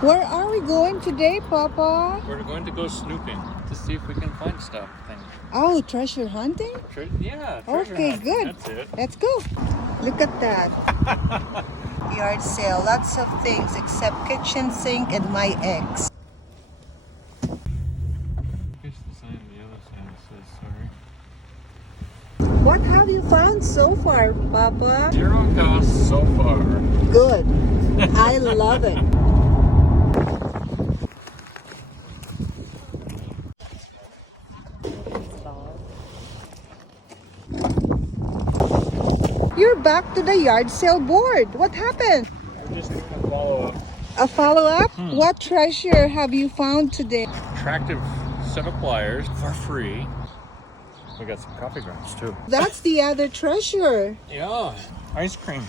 Where are we going today, Papa? We're going to go snooping to see if we can find stuff. Oh, treasure hunting? Yeah, treasure Okay, hunting. good. That's it. Let's go. Look at that. Yard sale. Lots of things except kitchen sink and my ex. Here's the sign on the other side that says sorry. What have you found so far, Papa? 0 cost so far. Good. I love it. You're back to the yard sale board. What happened? We're just doing a follow-up. A follow-up? What treasure have you found today? Attractive set of pliers for free. We got some coffee grounds too. That's the other treasure. Yeah, ice cream.